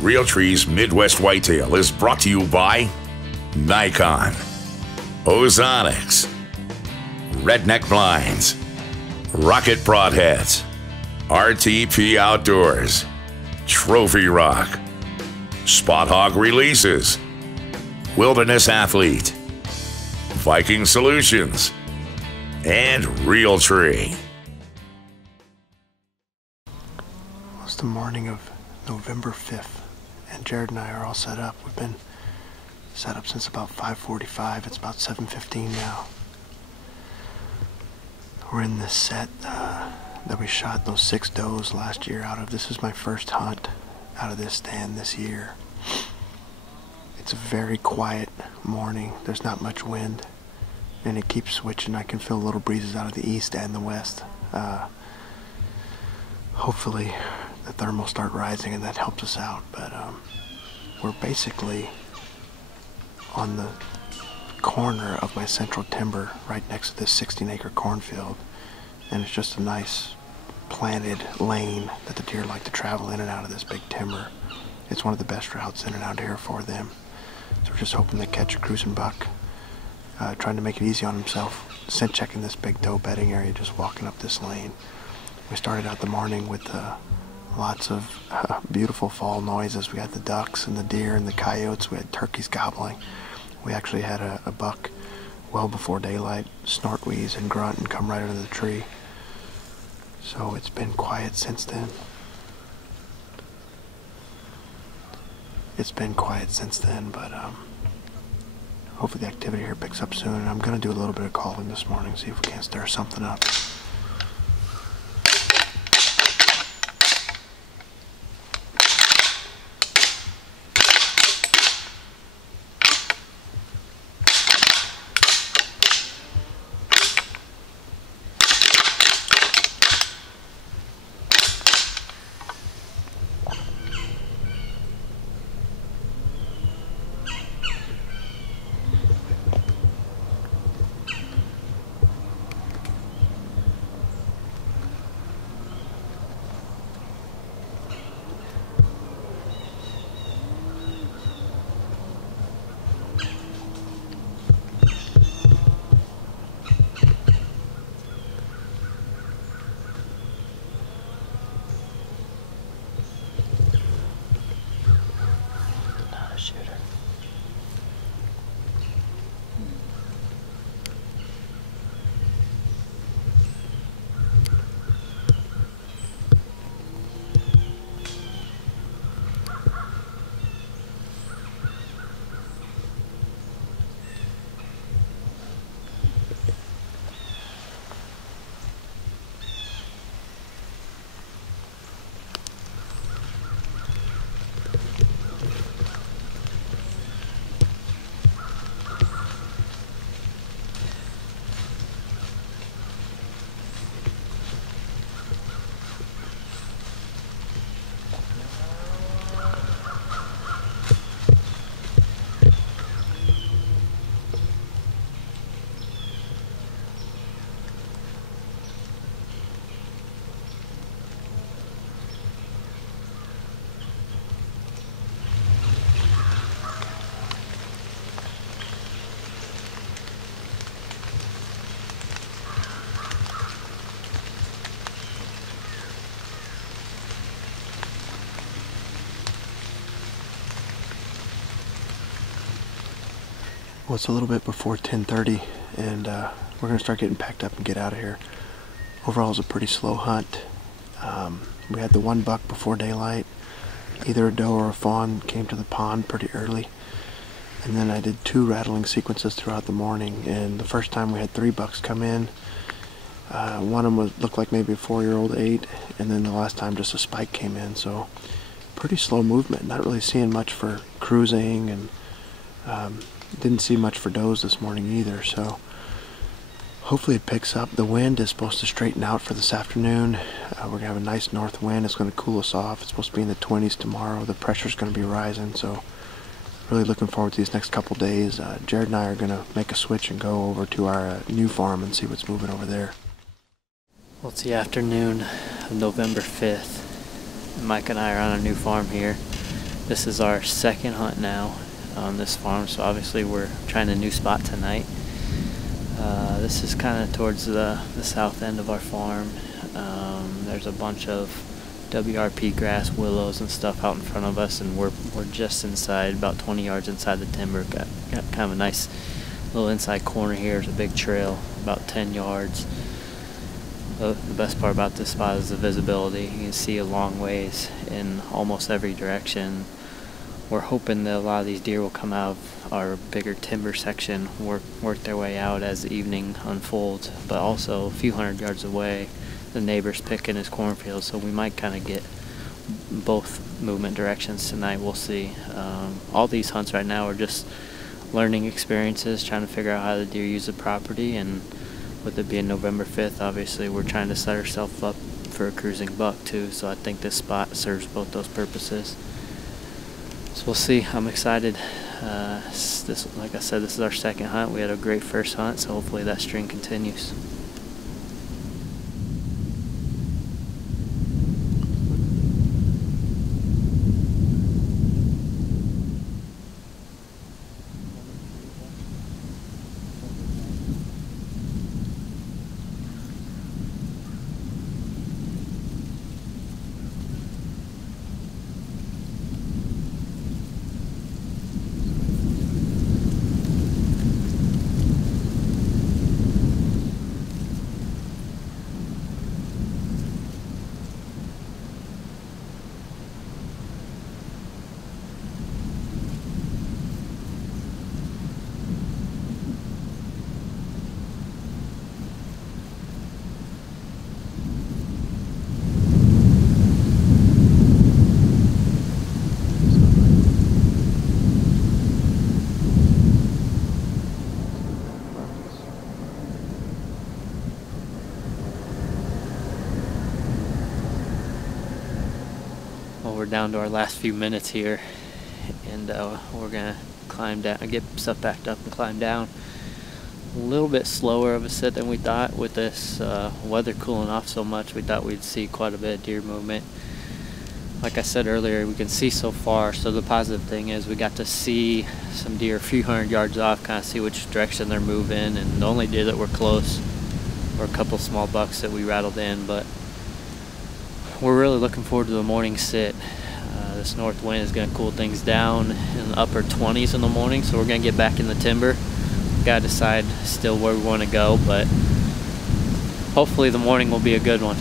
Realtree's Midwest Whitetail is brought to you by Nikon, Ozonics, Redneck Blinds, Rocket Broadheads, RTP Outdoors, Trophy Rock, Spot Hog Releases, Wilderness Athlete, Viking Solutions, and Realtree. It's the morning of November 5th, and Jared and I are all set up. We've been set up since about 5:45. It's about 7:15 now. We're in this set that we shot those 6 does last year out of. This is my first hunt out of this stand this year. It's a very quiet morning. There's not much wind, and it keeps switching. I can feel little breezes out of the east and the west. Hopefully the thermals start rising and that helps us out, but we're basically on the corner of my central timber right next to this 16-acre cornfield, and it's just a nice planted lane that the deer like to travel in and out of this big timber. It's one of the best routes in and out here for them, so we're just hoping to catch a cruising buck, trying to make it easy on himself, scent checking this big doe bedding area, just walking up this lane. We started out the morning with lots of beautiful fall noises. We had the ducks and the deer and the coyotes. We had turkeys gobbling. We actually had a buck well before daylight snort, wheeze, and grunt and come right under the tree. So it's been quiet since then. But hopefully the activity here picks up soon. And I'm going to do a little bit of calling this morning, see if we can't stir something up. Well, it's a little bit before 10:30, and we're going to start getting packed up and get out of here. Overall, it's a pretty slow hunt. We had the one buck before daylight. Either a doe or a fawn came to the pond pretty early. And then I did 2 rattling sequences throughout the morning, and the first time we had 3 bucks come in. One of them looked like maybe a 4-year-old 8, and then the last time just a spike came in. So pretty slow movement, not really seeing much for cruising, and didn't see much for does this morning either. So hopefully it picks up. The wind is supposed to straighten out for this afternoon. We're going to have a nice north wind. It's going to cool us off. It's supposed to be in the 20s tomorrow. The pressure's going to be rising, so really looking forward to these next couple days. Jared and I are going to make a switch and go over to our new farm and see what's moving over there. Well, it's the afternoon of November 5th. Mike and I are on a new farm here. This is our second hunt now on this farm, so obviously we're trying a new spot tonight. This is kind of towards the south end of our farm. There's a bunch of WRP grass, willows and stuff out in front of us, and we're just inside, about 20 yards inside the timber. Got kind of a nice little inside corner here. There's a big trail about 10 yards. The best part about this spot is the visibility. You can see a long ways in almost every direction. We're hoping that a lot of these deer will come out of our bigger timber section, work their way out as the evening unfolds, but also a few hundred yards away, the neighbor's picking his cornfield, so we might kind of get both movement directions tonight. We'll see. All these hunts right now are just learning experiences, trying to figure out how the deer use the property, and with it being November 5th, obviously we're trying to set ourselves up for a cruising buck too, so I think this spot serves both those purposes. So we'll see. I'm excited. Like I said, this is our second hunt. We had a great first hunt, so hopefully that string continues. Well, we're down to our last few minutes here, and we're gonna climb down, get stuff backed up and climb down. A little bit slower of a sit than we thought. With this weather cooling off so much, we thought we'd see quite a bit of deer movement. Like I said earlier, we can see so far, so the positive thing is we got to see some deer a few hundred yards off, kind of see which direction they're moving, and the only deer that were close were a couple small bucks that we rattled in, but we're really looking forward to the morning sit. This north wind is going to cool things down in the upper 20s in the morning, so we're going to get back in the timber. Got to decide still where we want to go, but hopefully the morning will be a good one.